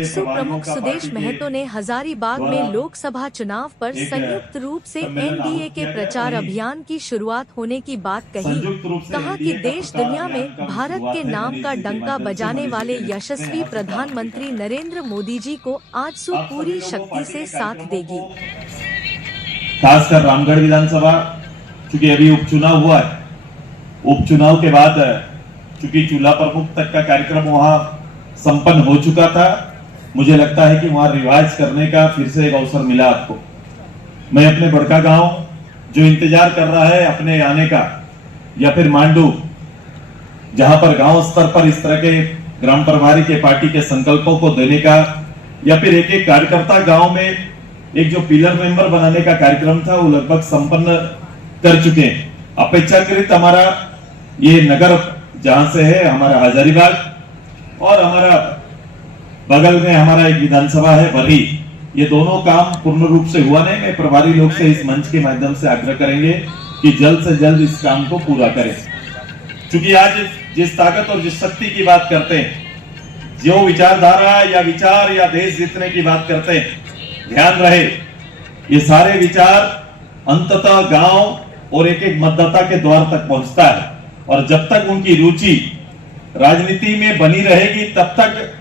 आजसू प्रमुख सुदेश महतो ने हजारीबाग में लोकसभा चुनाव पर संयुक्त रूप से एनडीए के प्रचार अभियान की शुरुआत होने की बात कही। कहा कि देश दुनिया में भारत के नाम का डंका बजाने वाले यशस्वी प्रधानमंत्री नरेंद्र मोदी जी को आजसू पूरी शक्ति से साथ देगी। खासकर रामगढ़ विधानसभा, चूंकि अभी उपचुनाव हुआ है, उपचुनाव के बाद चूंकि चूल्हा प्रमुख तक का कार्यक्रम वहां संपन्न हो चुका था, मुझे लगता है कि वहां रिवाइज करने का फिर से एक अवसर मिला आपको। मैं अपने बड़का गांव जो इंतजार कर रहा है अपने आने का, या फिर मांडू जहां पर गांव स्तर पर इस तरह के ग्राम प्रभारी के पार्टी के संकल्पों को देने का, या फिर एक एक कार्यकर्ता गांव में एक जो पिलर मेंबर बनाने का कार्यक्रम था वो लगभग संपन्न कर चुके हैं। अपेक्षाकृत हमारा ये नगर जहां से है, हमारा हजारीबाग, और हमारा बगल में हमारा एक विधानसभा है बरी, ये दोनों काम पूर्ण रूप से हुआ नहीं। मैं प्रभारी लोग से इस मंच के माध्यम से आग्रह करेंगे कि जल्द से जल्द इस काम को पूरा करें, क्योंकि आज जिस ताकत और जिस शक्ति की बात करते हैं, जो विचारधारा या विचार या देश जीतने की बात करते हैं, ध्यान रहे ये सारे विचार अंततः गांव और एक एक मतदाता के द्वार तक पहुंचता है। और जब तक उनकी रुचि राजनीति में बनी रहेगी तब तक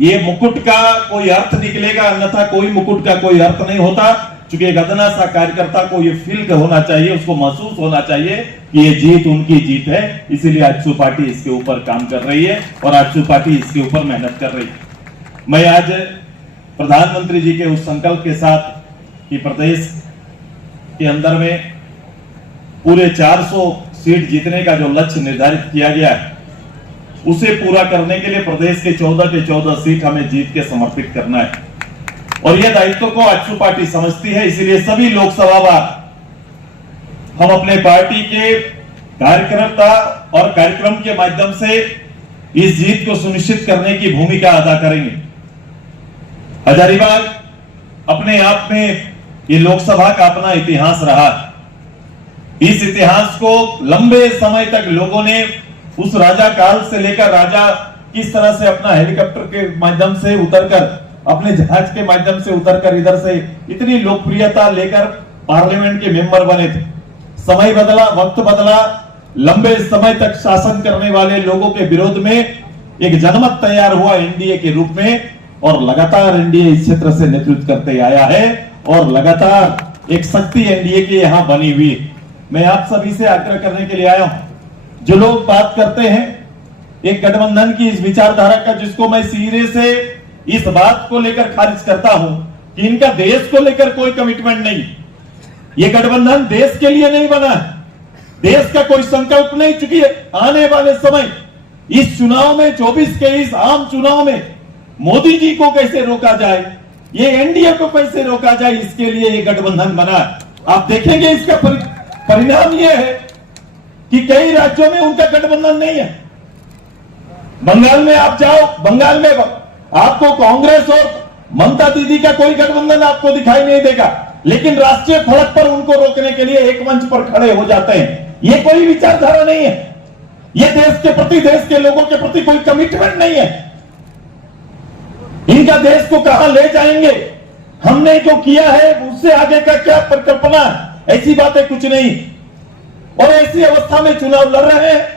ये मुकुट का कोई अर्थ निकलेगा, अन्यथा कोई मुकुट का कोई अर्थ नहीं होता। क्योंकि एक अदना सा कार्यकर्ता को ये फील होना चाहिए, उसको महसूस होना चाहिए कि ये जीत उनकी जीत है। इसीलिए आजसू पार्टी इसके ऊपर काम कर रही है और आजसू पार्टी इसके ऊपर मेहनत कर रही है। मैं आज प्रधानमंत्री जी के उस संकल्प के साथ कि प्रदेश के अंदर में पूरे 400 सीट जीतने का जो लक्ष्य निर्धारित किया गया है, उसे पूरा करने के लिए प्रदेश के 14 के 14 सीट हमें जीत के समर्पित करना है। और यह दायित्व को आजसू पार्टी समझती है। इसीलिए सभी लोकसभा बार हम अपने पार्टी के कार्यकर्ता और कार्यक्रम के माध्यम से इस जीत को सुनिश्चित करने की भूमिका अदा करेंगे। हजारीबाग अपने आप में ये लोकसभा का अपना इतिहास रहा। इस इतिहास को लंबे समय तक लोगों ने उस राजा काल से लेकर राजा किस तरह से अपना हेलीकॉप्टर के माध्यम से उतरकर, अपने जहाज के माध्यम से उतरकर इधर से इतनी लोकप्रियता लेकर पार्लियामेंट के मेंबर बने थे। समय बदला, वक्त बदला, लंबे समय तक शासन करने वाले लोगों के विरोध में एक जनमत तैयार हुआ एनडीए के रूप में, और लगातार एनडीए इस क्षेत्र से नेतृत्व करते आया है और लगातार एक शक्ति एनडीए की यहां बनी हुई है। मैं आप सभी से आग्रह करने के लिए आया हूं, जो लोग बात करते हैं एक गठबंधन की इस विचारधारा का, जिसको मैं सिरे से इस बात को लेकर खारिज करता हूं कि इनका देश को लेकर कोई कमिटमेंट नहीं। ये गठबंधन देश के लिए नहीं बना, देश का कोई संकल्प नहीं। चूंकि आने वाले समय इस चुनाव में, 24 के इस आम चुनाव में मोदी जी को कैसे रोका जाए, ये एनडीए को कैसे रोका जाए, इसके लिए ये गठबंधन बना। आप देखेंगे इसका परिणाम ये है कि कई राज्यों में उनका गठबंधन नहीं है। बंगाल में आप जाओ, बंगाल में आपको कांग्रेस और ममता दीदी का कोई गठबंधन आपको दिखाई नहीं देगा, लेकिन राष्ट्रीय फलक पर उनको रोकने के लिए एक मंच पर खड़े हो जाते हैं। ये कोई विचारधारा नहीं है, ये देश के प्रति, देश के लोगों के प्रति कोई कमिटमेंट नहीं है। इनका देश को कहां ले जाएंगे, हमने जो किया है उससे आगे का क्या परिकल्पना, ऐसी बातें कुछ नहीं। और ऐसी अवस्था में चुनाव लड़ रहे हैं,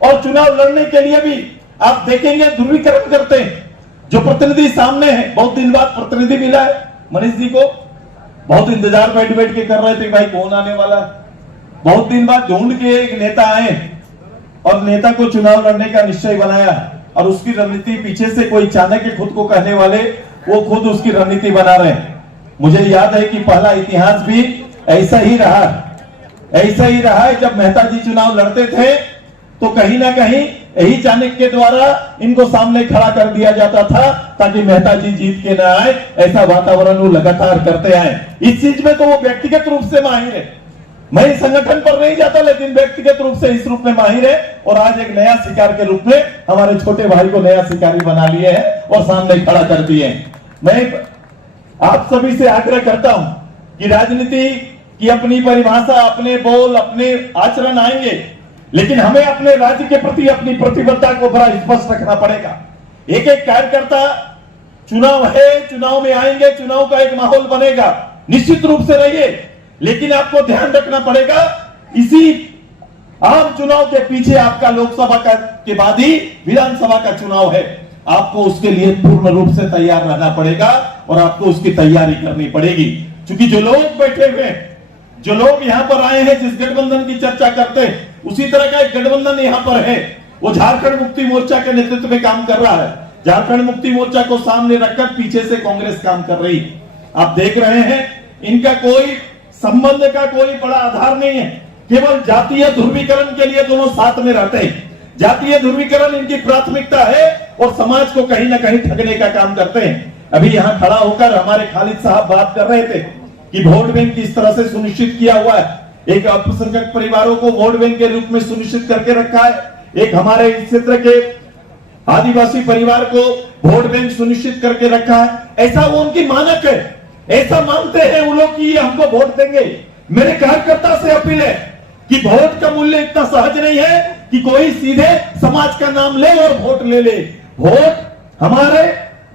और चुनाव लड़ने के लिए भी आप देखेंगे ध्रुवीकरण करते हैं। जो प्रतिनिधि सामने है, बहुत दिन बाद प्रतिनिधि मिला है मनीष जी को, बहुत इंतजार बैठ बैठ के कर रहे थे भाई कौन आने वाला। बहुत दिन बाद ढूंढ के एक नेता आए और नेता को चुनाव लड़ने का निश्चय बनाया, और उसकी रणनीति पीछे से कोई चाणक्य खुद को कहने वाले, वो खुद उसकी रणनीति बना रहे हैं। मुझे याद है कि पहला इतिहास भी ऐसा ही रहा है। जब मेहता जी चुनाव लड़ते थे तो कहीं ना कहीं यही चाणक्य के द्वारा इनको सामने खड़ा कर दिया जाता था ताकि मेहता जी जीत के ना आए। ऐसा वातावरण वो लगातार करते आए। इस चीज में तो वो व्यक्तिगत रूप से माहिर है। मैं इस संगठन पर नहीं जाता, लेकिन व्यक्तिगत रूप से इस रूप में माहिर है। और आज एक नया शिकार के रूप में हमारे छोटे भाई को नया शिकारी बना लिए हैं और सामने खड़ा कर दिए हैं। मैं आप सभी से आग्रह करता हूं कि राजनीति की अपनी परिभाषा, अपने बोल, अपने आचरण आएंगे, लेकिन हमें अपने राज्य के प्रति अपनी प्रतिबद्धता को बड़ा स्पष्ट रखना पड़ेगा। एक एक कार्यकर्ता चुनाव है, चुनाव में आएंगे, चुनाव का एक माहौल बनेगा, निश्चित रूप से रहिए। लेकिन आपको ध्यान रखना पड़ेगा, इसी आम चुनाव के पीछे आपका लोकसभा का के बाद ही विधानसभा का चुनाव है। आपको उसके लिए पूर्ण रूप से तैयार रहना पड़ेगा और आपको उसकी तैयारी करनी पड़ेगी। क्योंकि जो लोग बैठे हुए हैं, जो लोग यहां पर आए हैं, जिस गठबंधन की चर्चा करते हैं, उसी तरह का एक गठबंधन यहां पर है। वो झारखंड मुक्ति मोर्चा के नेतृत्व में काम कर रहा है। झारखंड मुक्ति मोर्चा को सामने रखकर पीछे से कांग्रेस काम कर रही है। आप देख रहे हैं, इनका कोई संबंध का कोई बड़ा आधार नहीं है। केवल जातीय ध्रुवीकरण के लिए दोनों साथ में रहते हैं। जातीय ध्रुवीकरण इनकी प्राथमिकता है और समाज को कहीं ना कहीं ठगने का काम करते हैं। अभी यहां खड़ा होकर हमारे खालिद साहब बात कर रहे थे कि वोट बैंक किस तरह से सुनिश्चित किया हुआ है। एक अल्पसंख्यक परिवारों को वोट बैंक के रूप में सुनिश्चित करके रखा है। एक हमारे इस क्षेत्र के आदिवासी परिवार को वोट बैंक सुनिश्चित करके रखा है। ऐसा वो उनकी मानक है, ऐसा मानते हैं वो लोग कि हमको वोट देंगे। मेरे कार्यकर्ता से अपील है कि वोट का मूल्य इतना सहज नहीं है कि कोई सीधे समाज का नाम ले और वोट ले ले। वोट हमारे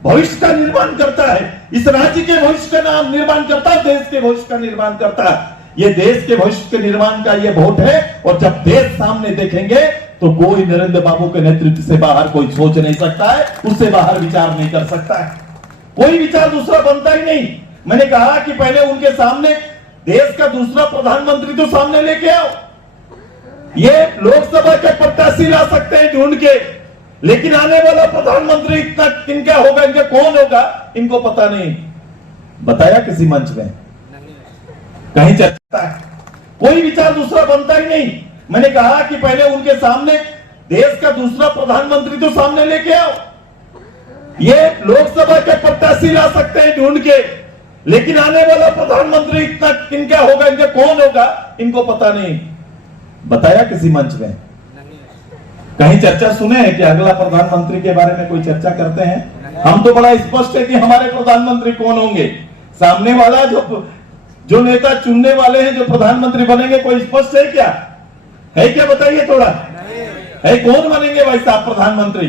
भविष्य का निर्माण करता है, इस राज्य के भविष्य का नाम निर्माण करता है, देश के भविष्य का निर्माण करता है। ये देश के भविष्य के निर्माण का ये वोट है। और जब देश सामने देखेंगे तो कोई नरेंद्र बाबू के नेतृत्व से बाहर कोई सोच नहीं सकता है, उससे बाहर विचार नहीं कर सकता है। कोई विचार दूसरा बनता ही नहीं। मैंने कहा कि पहले उनके सामने देश का दूसरा प्रधानमंत्री तो सामने लेके आओ। ये लोकसभा के प्रत्याशी ला सकते हैं ढूंढ के, लेकिन आने वाला प्रधानमंत्री इतना किनका होगा, इनका कौन होगा, इनको पता नहीं। बताया किसी मंच में? कहीं चर्चा है? कोई विचार दूसरा बनता ही नहीं। मैंने कहा कि पहले उनके सामने देश का दूसरा प्रधानमंत्री तो सामने लेके आओ। ये लोकसभा के प्रत्याशी ला सकते हैं ढूंढ के, लेकिन आने वाला प्रधानमंत्री इतना किनका होगा, इनका कौन होगा, इनको पता नहीं। बताया किसी मंच में? कहीं चर्चा सुने हैं कि अगला प्रधानमंत्री के बारे में कोई चर्चा करते हैं? हम तो बड़ा स्पष्ट है कि हमारे प्रधानमंत्री कौन होंगे। सामने वाला जो नेता चुनने वाले हैं, जो प्रधानमंत्री बनेंगे, कोई स्पष्ट है क्या? है क्या? बताइए थोड़ा। है कौन बनेंगे भाई साहब प्रधानमंत्री?